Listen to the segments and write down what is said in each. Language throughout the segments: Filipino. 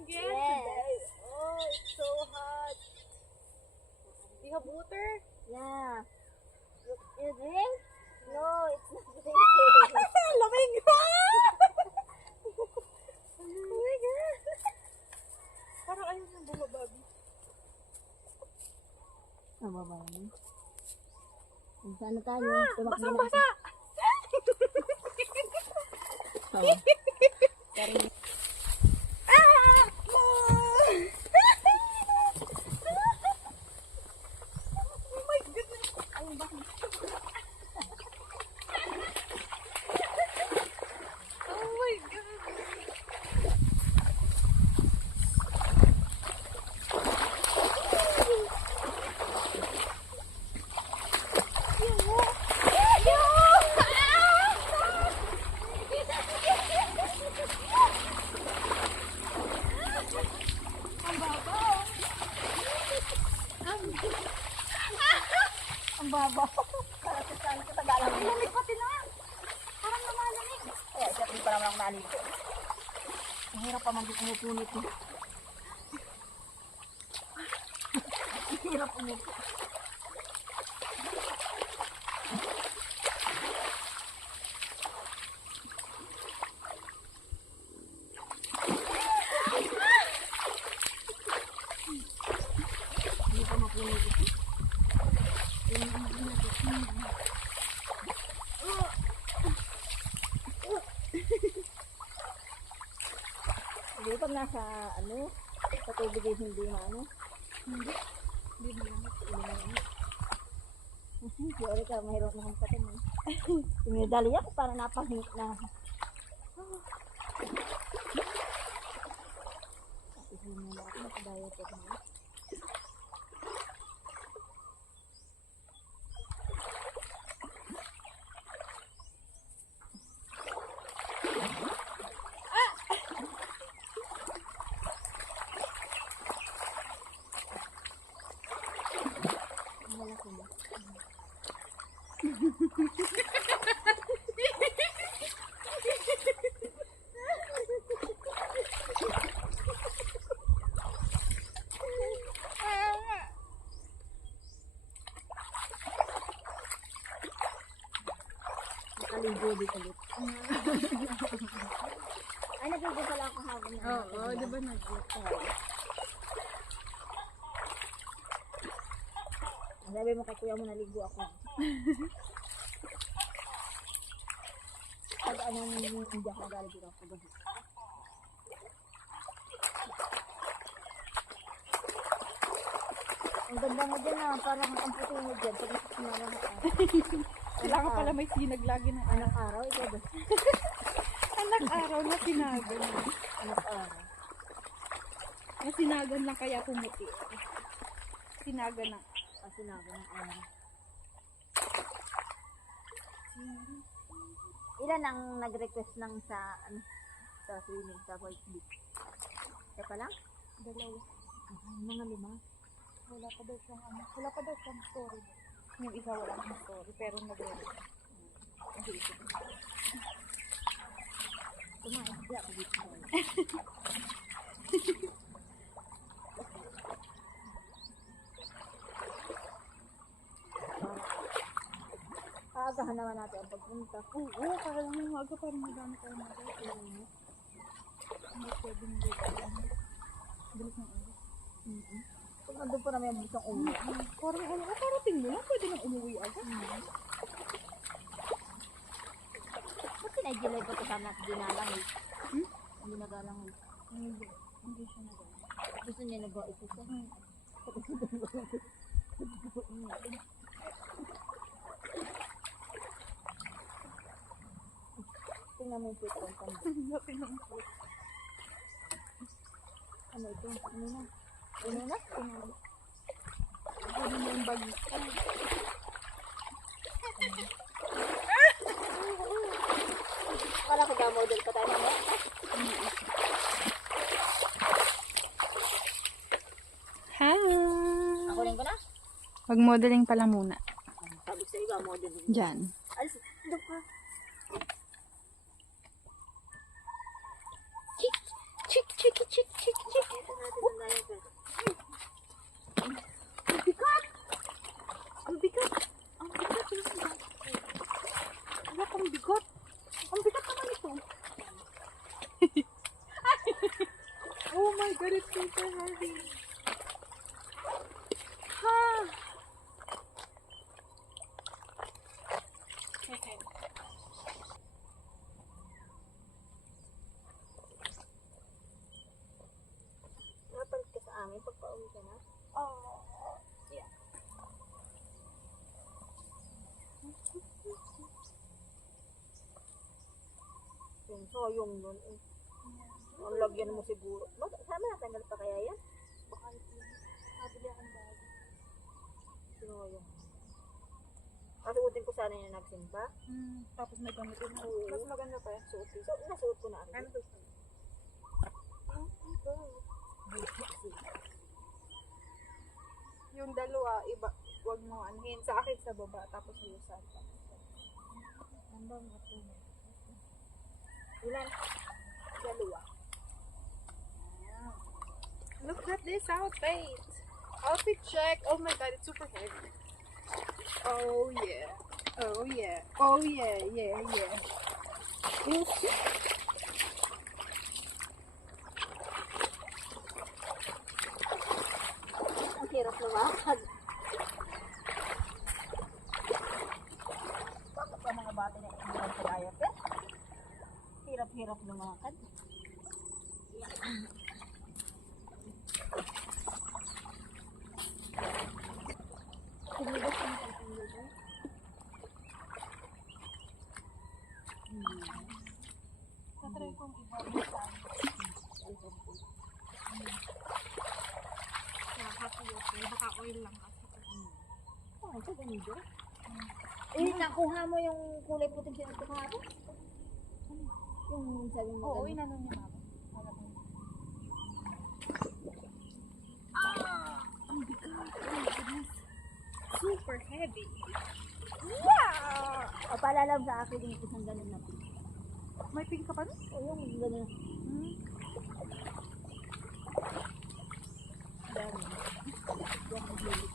again Yes. today. Oh, it's so hot. You have water? Yeah. You drink? No, it's not drinking. Lamig! Oh my God! Parang ayaw nang bumababi. Mababa naman. Saan na tayo? Tumakbo na. Basang-basa! Oo. Parang Ah! Oh my goodness! ayun ba? Oh my God! Ang babaw. Para sa saan ko tagalang. Lamig pati na! Parang namalamig. Eh, hindi pa naman ako nalito. Ang hirap pa mag-umupunit mo. Ang hirap umupo. Hindi pa mapunit ito. Hindi pag nasa sa tubig ay hindi maano. Hindi mo lamig. Sorry ka, mahirap na kang patan eh. Tumidali ako para napahingit na. Tapos yun na ako nakadayat ako na. Wala ko na. Nakaligo dito ulit. Ay, nagligo pala ako habang na. Oo, di ba nag-get? Sabi mo kay kuya mo naligo ako. Pag anong hindi ako nagaligo ako. Ang ganda mo dyan ah, parang ang puti mo dyan. Pag sinarang ka. Kailangan pala may sinag lagi ng anak. Anong araw? Ikaw ba? Anak araw na sinagan. Anong araw? Na sinagan lang kaya pumuti. Sinagan na. Kasi naga ng araw. Ilan ang nag-request ng sa swimming sa White Beach? Kaya pa lang? Dalawa. Mga 5. Wala pa daw siyang story. Yung isa wala siyang story, pero nag-ready. Kumain siya ako dito. Aagahan naman natin ang pagpunta. Oo, kaya lang yung aga parang madami tayo magagawa. Hindi pwedeng gawin. Bilis ng aga. Kung nandun pa naman yung bisang ulo. Parang ano, parating mo lang, pwede nang umuwi agad. Ba't sinay-gilay ko ito sana at dinalang eh? Hindi nagalang eh. Hindi siya nagawa. Gusto niya nagawa ito siya. Tingnan mo yung puto. Laki ng foot. Ano ito? Ano na? Ano na? Ano mo yung bag? Para ko model ka tayo naman. Hi! Ako rin ko na? Mag-modeling pala muna. Sabi sa iba, model. Diyan. Alis, doon ka. Chick, chick, chick, chick, chick, chick. Ang bigat naman ito. Oh my god, it's super heavy. Ha! Okay. Napalit ka sa amin pag pauwi ka na. Oh, yeah. Yung soyong nun. Ang lagyan mo siguro. Sama natanggal pa kaya yan? Baka ito. Nabili akong bag. Soyong. Kasuotin ko sana yung nagsimba. Tapos may gamitin na. Oo. Mas maganda pa yung suot. So, nasuot ko na ano. Ano to? Oh my God. Beautiful. Yung dalawa, iba, wag mo anhin. Sa akin sa baba, tapos yung sa akin. Ang bang ako. Ilan? Dalawa. Look at this outfit. Outfit check. Oh my god, it's super heavy. Oh yeah. Oh yeah. Oh yeah. Yeah, yeah. Ang hirap lumakad. Bakit ba mga bata na inuwan sa diaper? Hirap-hirap lumakad. Tumibas yung pagpili ko. Natry kong iba sa nakakuyot. Baka oil lang kasi. Oh, ito ganito. Eh, nakuha mo yung kulay puting sinuot ko hapon? Yung sabi mo. Oo, ganun. inano niya mama. Ang bigat. Oh my goodness. Super heavy. Wow! O, palalam sa akin yung isang ganun na pink. May pink ka pa rin? O, yung ganun. Dami. Yung maglilit.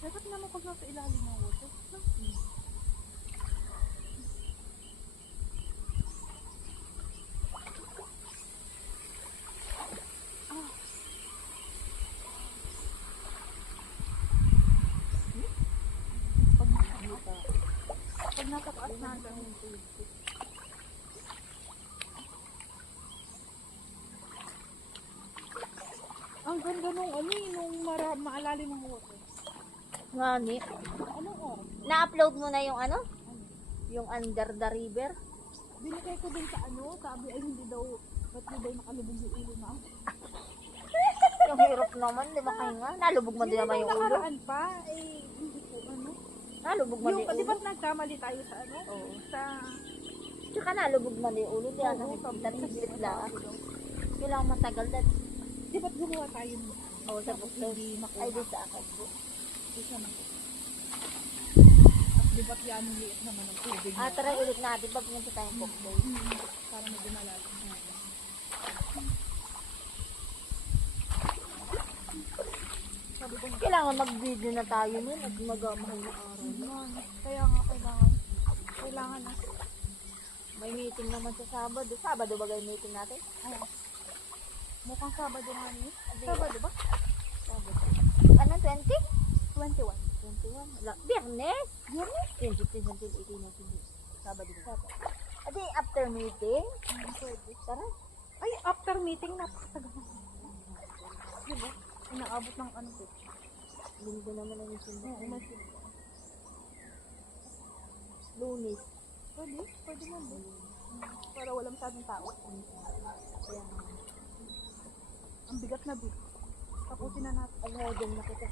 Dapat naman pag nasa ilalim ng water. Pag nasa taas natin. Ang ganda nung ano eh, nung maalalim ang water. Ngani. Anong oras? Na-upload mo na yung ano? Yung Under the River? Binigay ko din sa ano, sabi ay hindi daw, ba't di daw nakalubog yung ulo na? Yung hirap naman, di ba kayo nga? Nalubog mo din naman yung ulo. nakaraan pa, eh, hindi ko ano. Nalubog mo din Yung, yung di ulo. ba't nagkamali tayo sa ano? Oo. Sa, Tsaka nalubog mo din yung ulo. Kaya Oo, nakikita sabi sa niya, split lang. sabi daw. Kailangan matagal dahil. Di ba't gumawa tayo nun? Oo, sa Tapos bukto. hindi makuha. Ay, di sa akin po. Di siya nakuha. At di ba't yan ang liit naman ng tubig Ah, na? tara ulit natin pag pumunta tayong bukto. Para medyo malalim. Sabi ko, Kailangan mag-video na tayo nun at mag-mahal na araw. kaya nga kailangan. Kailangan na. May meeting naman sa Sabado. Sabado ba yung meeting natin? Oo. Mukhang Sabado nga niyo. Sabado ba? Sabado. Ano, 20? 21. 21? Wala. Biyernes? Biyernes? 15, 16, 17, 18, 19. Sabado na. Adi, after meeting? Pwede. Tara. Ay, after meeting, napakatagal. Diba? Inaabot ng ano ko. Linggo naman ang isimba. Oo, may silba. Lunis. Pwede? Pwede mo ba? Para wala masyadong tao. Kaya nga. Ang bigat na bigat. Tapusin na natin. Ang model na kita.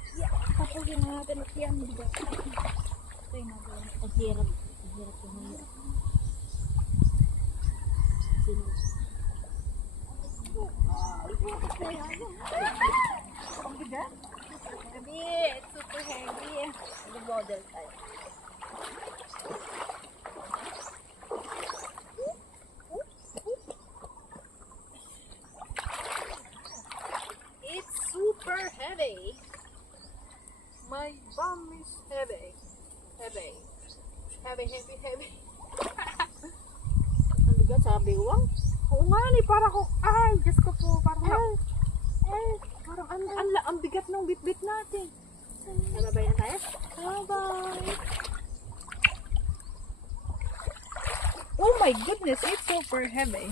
Tapusin na natin at yan bigat. Ito yung nagawa. Ang hirap. Ang hirap yung hirap. Sino? Ang bigat? Heavy. It's super heavy. Ang model tayo. heavy. Heavy, heavy, heavy. Ang bigat sa biwang. Oo nga ni, para ko, ay, Diyos ko po, parang, parang ang bigat ng bit-bit natin. Nababay na tayo? Bye-bye. Oh my goodness, it's super heavy.